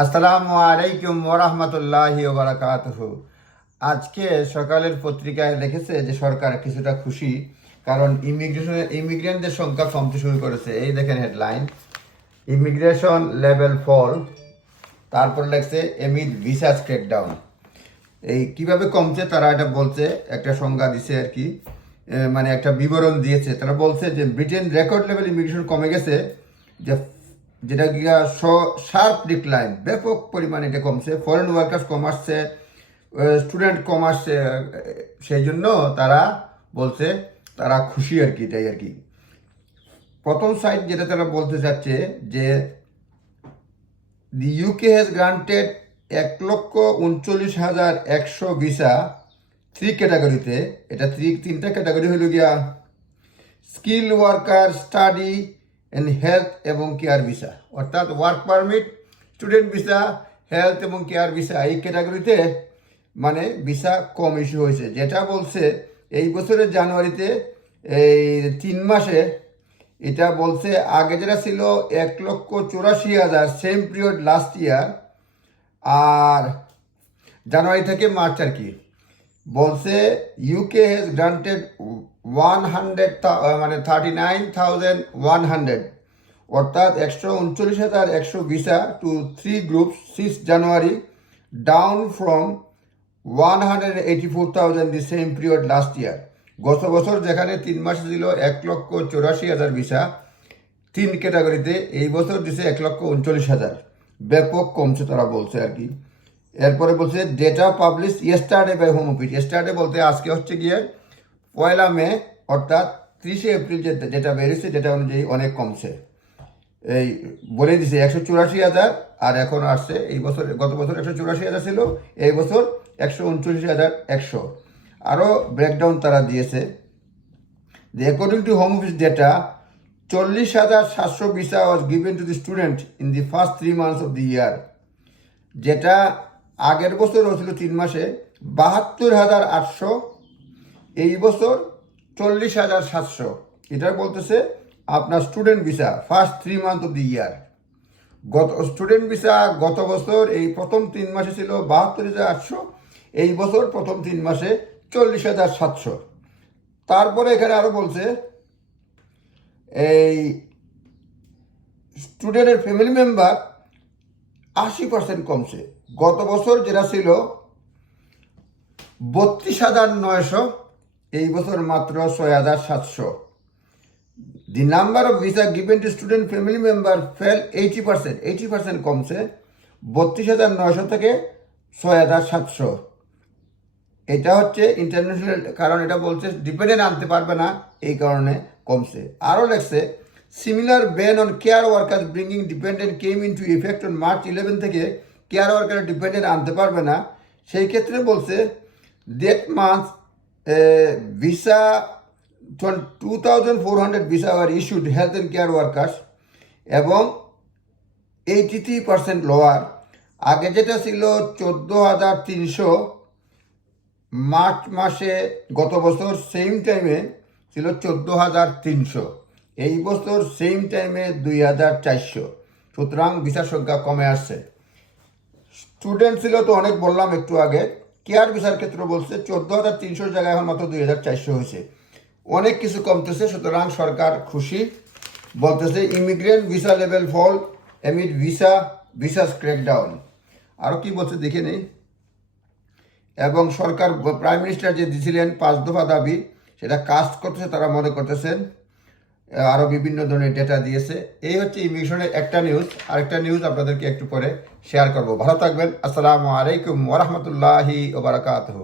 আসসালামু আলাইকুম ওরহমতুল্লাহি ওবরাকাতুহ আজকে সকালের পত্রিকায় লিখেছে যে সরকার কিছুটা খুশি কারণ ইমিগ্রেশন ইমিগ্রেন্টদের সংখ্যা কমতে শুরু করেছে। এই দেখেন হেডলাইন। ইমিগ্রেশন লেভেল ফল। তারপর লেখছে এমিড ভিসা ক্রেকডাউন এই কীভাবে কমছে তারা এটা বলছে, একটা সংজ্ঞা দিছে আর কি। মানে একটা বিবরণ দিয়েছে। তারা বলছে যে ব্রিটেন রেকর্ড লেভেল ইমিগ্রেশন কমে গেছে, যে যেটা গিয়া শার্প ডিক্লাইন ব্যাপক পরিমাণে এটা কমছে ফরেন ওয়ার্কার্স কম আসছে স্টুডেন্ট কম আসছে সেই জন্য তারা বলছে, তারা খুশি আর কি, এটাই আর কি। প্রথম সাইড যেটা তারা বলতে চাচ্ছে যে দি ইউকে হ্যাজ গ্রান্টেড এক লক্ষ উনচল্লিশ হাজার একশো ভিসা থ্রি ক্যাটাগরিতে এটা থ্রি তিনটা ক্যাটাগরি হলো গিয়া skill worker study and health এবং কেয়ার ভিসা অর্থাৎ work permit student visa health এবং কেয়ার ভিসা এই ক্যাটাগরিতে মানে ভিসা কম ইস্যু হয়েছে। যেটা বলছে, এই বছরের জানুয়ারিতে, এই তিন মাসে, এটা বলছে, আগে যেটা ছিল এক লক্ষ চুরাশি হাজার সেম পিরিয়ড লাস্ট ইয়ার আর জানুয়ারি থেকে মার্চ আর কি। বলছে UK has granted one hundred মানে thirty nine thousand one hundred অর্থাৎ একশো উনচল্লিশ হাজার একশো visa two three group six January down from one hundred eighty four thousand the same period last year গত বছর যেখানে তিন মাসে ছিল এক লক্ষ চৌরাশি হাজার ভিসা, তিন ক্যাটাগরিতে এই বছর দিছে এক লক্ষ উনচল্লিশ হাজার। ব্যাপক কমছে তারা বলছে আর কি। এরপরে বলছে data publish yesterday by home office yesterday বলতে আজকে হচ্ছে গিয়ে পয়লা মে অর্থাৎ ত্রিশে এপ্রিল যে যেটা বেরিয়েছে যেটা অনুযায়ী অনেক কমছে। এই বলে দিছে একশো চুরাশি হাজার আর এখন আসছে এই বছর গত বছর একশো চুরাশি হাজার ছিল এই বছর একশো উনচল্লিশ হাজার একশো। আরও ব্রেকডাউন তারা দিয়েছে। The according to Home Office data, চল্লিশ হাজার সাতশো visa was given to the student in the first three months of the year যেটা আগের বছর হয়েছিল তিন মাসে বাহাত্তর হাজার আটশো এই বছর চল্লিশ হাজার সাতশো। এটা বলতেছে আপনার student visa first three month of the year গত স্টুডেন্ট ভিসা গত বছর এই প্রথম তিন মাসে ছিল বাহাত্তর হাজার আটশো। এই বছর প্রথম তিন মাসে চল্লিশ হাজার সাতশো। তারপরে এখানে আরও বলছে, এই স্টুডেন্টের ফ্যামিলি মেম্বার আশি পার্সেন্ট কমছে। গত বছর যেটা ছিল বত্রিশ হাজার নয়শো এই বছর মাত্র ছয় হাজার সাতশো। The number of visa given to student family member fell eighty percent eighty percent কমছে। বত্রিশ হাজার নয়শো থেকে ছয় হাজার সাতশো। এটা হচ্ছে ইন্টারন্যাশনাল কারণ এটা বলছে ডিপেন্ডেন্ট আনতে পারবে না, এই কারণে কমছে। আরও লেখছে similar ban on care worker bringing dependent came into effect on March eleven থেকে কেয়ার ওয়ার্কার ডিপেন্ডেন্ট আনতে পারবে না। সেই ক্ষেত্রে বলছে that month four hundred visa are issued health and care workers এবং এইটি থ্রি পার্সেন্ট লোয়ার আগে যেটা ছিল চোদ্দ হাজার তিনশো মার্চ মাসে গত বছর সেম টাইমে ছিল চোদ্দ হাজার তিনশো। এই বছর সেম টাইমে দুই হাজার চারশো। সুতরাং ভিসার সংখ্যা কমে আসছে। স্টুডেন্ট ছিল তো অনেক বললাম একটু আগে। কেয়ার ভিসার ক্ষেত্রে বলছে চোদ্দ হাজার তিনশোর জায়গায় এখন মাত্র দুই হাজার চারশো হয়েছে। অনেক কিছু কমতেছে, সুতরাং সরকার খুশি বলতেছে immigrant visa level fall amid visa visa crackdown আরও কি বলছে দেখে নেই। এবং সরকার প্রাইম মিনিস্টার যে দিয়েছিলেন পাঁচ দফা দাবি, সেটা কাস্ট করতেছে, তারা মনে করতেছেন আরও বিভিন্ন ধরনের ডেটা দিয়েছে। এই হচ্ছে ইমিগ্রেশনের একটা নিউজ আরেকটা নিউজ আপনাদেরকে একটু পরে শেয়ার করব। ভালো থাকবেন। আসসালামু আলাইকুম ওরহমতুল্লাহি ওবরাকাতহ